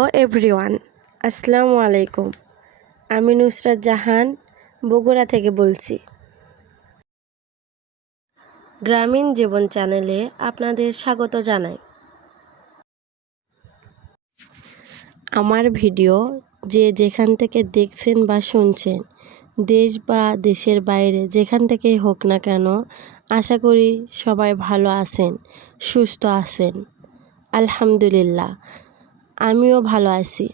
Hello everyone আসসালামু আলাইকুম আমি নুসরাত জাহান, বগুড়া থেকে বলছি। গ্রামীণ জীবন চ্যানেলে আপনাদের স্বাগত জানাই। আমার ভিডিও যে যেখান থেকে দেখছেন বা শুনছেন, দেশ বা দেশের বাইরে যেখান থেকেই হোক না কেন, আশা করি সবাই ভালো আছেন, সুস্থ আছেন। আলহামদুলিল্লাহ। আমিও ভালো আছি।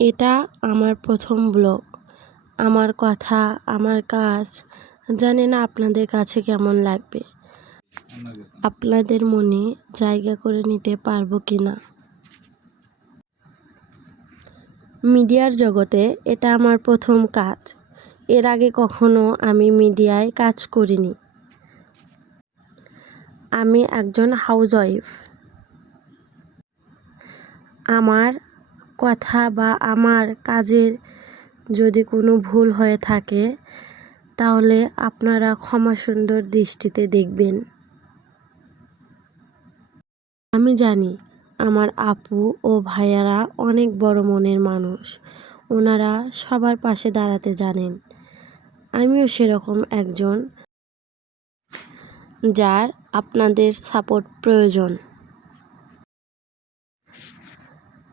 এটা আমার প্রথম ব্লগ। আমার কথা, আমার কাজ, জানি না আপনাদের কাছে কেমন লাগবে। আপনাদের মনে জায়গা করে নিতে পারব কি না মিডিয়ার জগতে এটা আমার প্রথম কাজ। এর আগে কখনো আমি মিডিয়ায় কাজ করিনি। আমি একজন হাউসওয়াইফ আমার কথা বা আমার কাজের যদি কোনো ভুল হয়ে থাকে, তাহলে আপনারা ক্ষমা সুন্দর দৃষ্টিতে দেখবেন। আমি জানি আমার আপু ও ভাইয়ারা অনেক বড় মনের মানুষ। ওনারা সবার পাশে দাঁড়াতে জানেন। আমিও সেরকম একজন যার আপনাদের সাপোর্ট প্রয়োজন।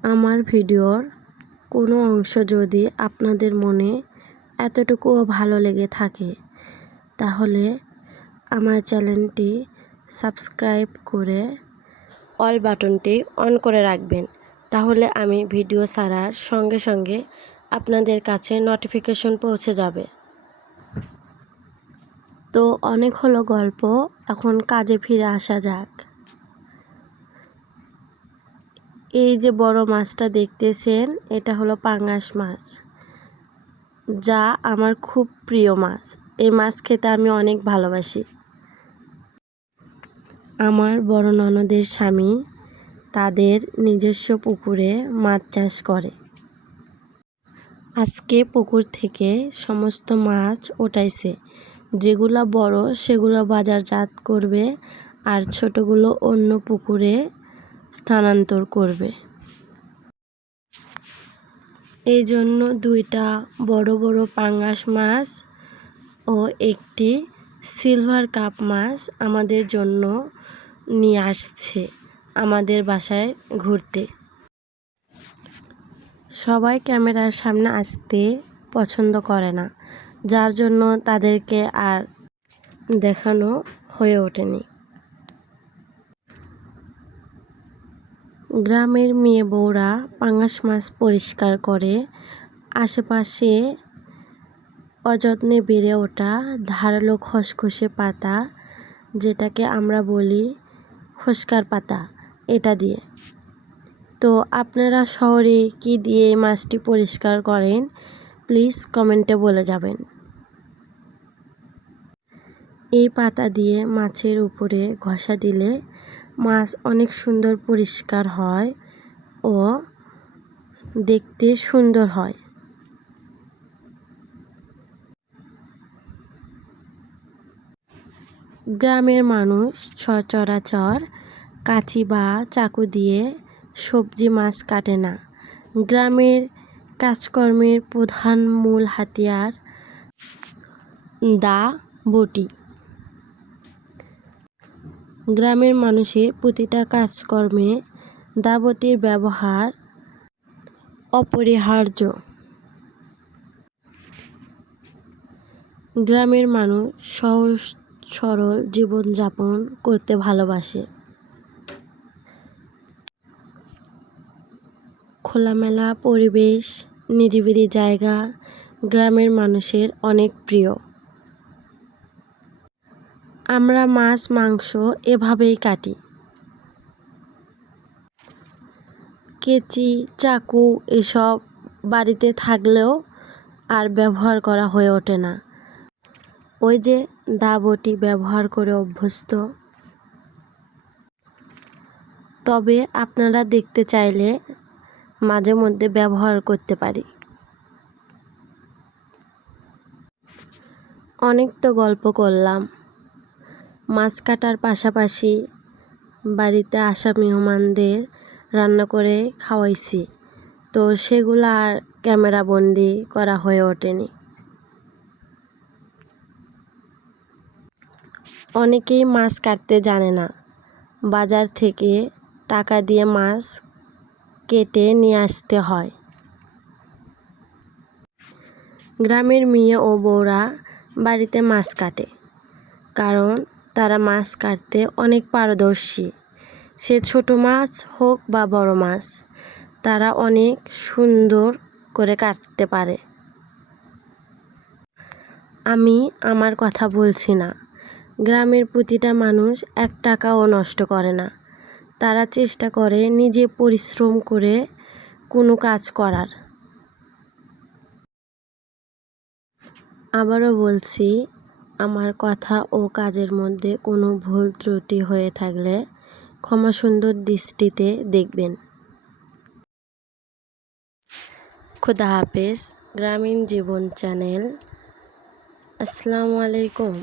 আমার ভিডিওর কোনো অংশ যদি আপনাদের মনে এতটুকুও ভালো লেগে থাকে, তাহলে আমার চ্যানেলটি সাবস্ক্রাইব করে অল বাটনটি অন করে রাখবেন। তাহলে আমি ভিডিও ছাড়ার সঙ্গে সঙ্গে আপনাদের কাছে নোটিফিকেশন পৌঁছে যাবে। তো অনেক হলো গল্প, এখন কাজে ফিরে আসা যাক। এই যে বড় মাছটা দেখতেছেন, এটা হলো পাঙ্গাস মাছ, যা আমার খুব প্রিয় মাছ। এই মাছ খেতে আমি অনেক ভালোবাসি। আমার বড় ননদের স্বামী তাদের নিজস্ব পুকুরে মাছ চাষ করে। আজকে পুকুর থেকে সমস্ত মাছ ওঠাইছে। যেগুলো বড়, সেগুলো বাজারজাত করবে, আর ছোটগুলো অন্য পুকুরে স্থানান্তর করবে। এই জন্য দুইটা বড় বড় পাঙ্গাস মাছ ও একটি সিলভার কাপ মাছ আমাদের জন্য নিয়ে আসছে আমাদের বাসায় ঘুরতে। সবাই ক্যামেরার সামনে আসতে পছন্দ করে না, যার জন্য তাদেরকে আর দেখানো হয়ে ওঠেনি। গ্রামের মেয়ে বউরা পাঙাশ মাছ পরিষ্কার করে, আশেপাশে অযত্নে বেড়ে ওঠা ধারালো খসখসে পাতা, যেটাকে আমরা বলি খসকার পাতা, এটা দিয়ে। তো আপনারা শহরে কি দিয়ে মাছটি পরিষ্কার করেন, প্লিজ কমেন্টে বলে যাবেন। এই পাতা দিয়ে মাছের উপরে ঘষা দিলে মাছ অনেক সুন্দর পরিষ্কার হয় ও দেখতে সুন্দর হয়। গ্রামের মানুষ সচরাচর কাঁচি বা চাকু দিয়ে সবজি মাছ কাটে না। গ্রামের কাজকর্মের প্রধান মূল হাতিয়ার দা বটি। গ্রামের মানুষের প্রতিটা কাজকর্মে দাবটির ব্যবহার অপরিহার্য। গ্রামের মানুষ সহজ, সরল জীবনযাপন করতে ভালোবাসে। খোলামেলা পরিবেশ, নিরিবিলি জায়গা গ্রামের মানুষের অনেক প্রিয়। আমরা মাছ, মাংস এভাবেই কাটি। কেচি, চাকু এসব বাড়িতে থাকলেও আর ব্যবহার করা হয়ে ওঠে না। ওই যে দাবটি ব্যবহার করে অভ্যস্ত। তবে আপনারা দেখতে চাইলে মাঝে মধ্যে ব্যবহার করতে পারি। অনেক তো গল্প করলাম। মাছ কাটার পাশাপাশি বাড়িতে আসা মেহমানদের রান্না করে খাওয়াইছি। তো সেগুলো আর ক্যামেরা বন্দি করা হয়ে ওঠেনি। অনেকেই মাছ কাটতে জানে না। বাজার থেকে টাকা দিয়ে মাছ কেটে নিয়ে আসতে হয়। গ্রামের মেয়ে ও বউরা বাড়িতে মাছ কাটে। কারণ তারা মাছ কাটতে অনেক পারদর্শী। সে ছোট মাছ হোক বা বড় মাছ, তারা অনেক সুন্দর করে কাটতে পারে। আমি আমার কথা বলছি না। গ্রামের প্রতিটা মানুষ এক টাকাও নষ্ট করে না। তারা চেষ্টা করে নিজে পরিশ্রম করে কোনো কাজ করার। আবারও বলছি আমার কথা ও কাজের মধ্যে কোনো ভুল ত্রুটি হয়ে থাকলে ক্ষমা সুন্দর দৃষ্টিতে দেখবেন। খুদা হাফেজ, গ্রামীণ জীবন চ্যানেল। আসসালামু আলাইকুম।